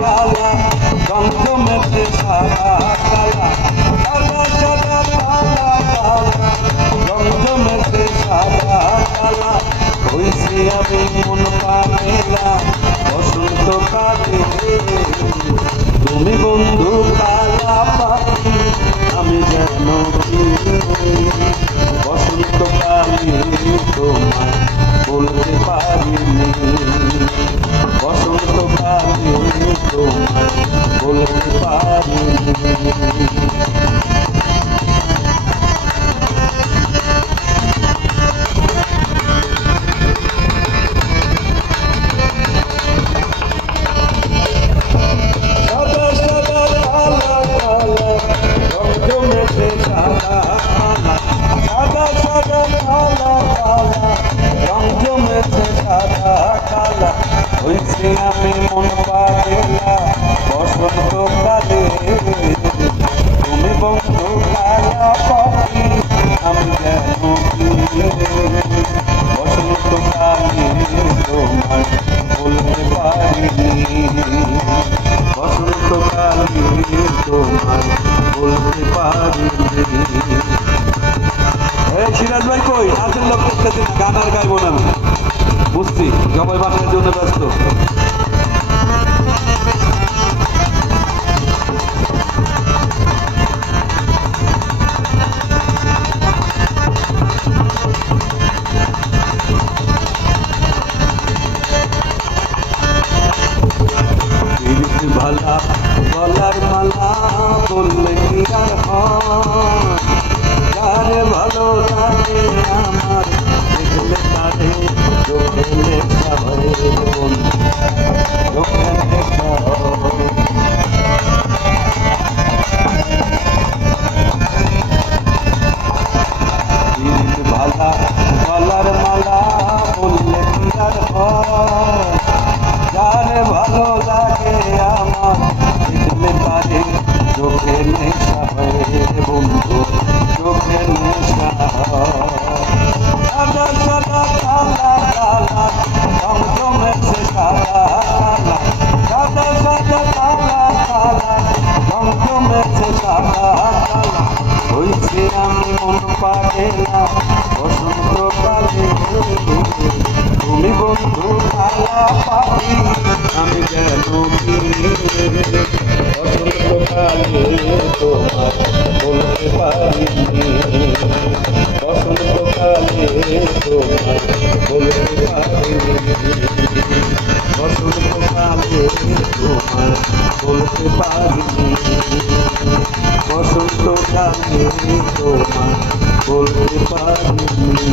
কালা জমজমেতে সাদা কালা সাদা সাদা কালা কালা জমজমেতে সাদা কালা হইছি আমি মন পাগলা বসন্তকালে তুমি বন্ধু কালা পাখি আমি যেন বসন্তকালে তোমায় বলতে পারিনি বসন্তকালে তোমায় বলতে পারিনি হইছি আমি মন পাগলা বসন্তকালে তুমি বন্ধু কালা পাখি আমি যেন বসন্তকালে তোমায় বলতে পারিনি বসন্তকালে তোমায় বলতে পারিনি। সিরাজ ভাই কই নাচের লোক করতেছি না, গান আর গাইবো না, বুঝছি সবাই বাসার জন্য ব্যস্ত। ভালা গলার মালা বললে কি আর হয়, যারে ভালো লাগে আমার দেখলে তারে চোখে লেখা হয় বন্ধু চোখে লেখা ভালা গলার মালা বললে কি আর হয়, যারে ভালো লাগে আমার দেখলে তারে চোখে নেশা হয় বন্ধু চোখে নেশা সাদা সাদা কালা কালা জমজমেছে সাদা কালা সাদা সাদা কালা কালা জমজমেছে সাদা কালা হইছে আমি মন পাগলা বসন্তকালে তুমি বন্ধু কালা পাখি আমি যেন বসন্তকালে তোমার বলতে পারিনি বসন্তকালে তোমার বলতে পারিনি বসন্তকালে তোমার বলতে পারিনি বসন্তকালে তোমার বলতে পারিনি।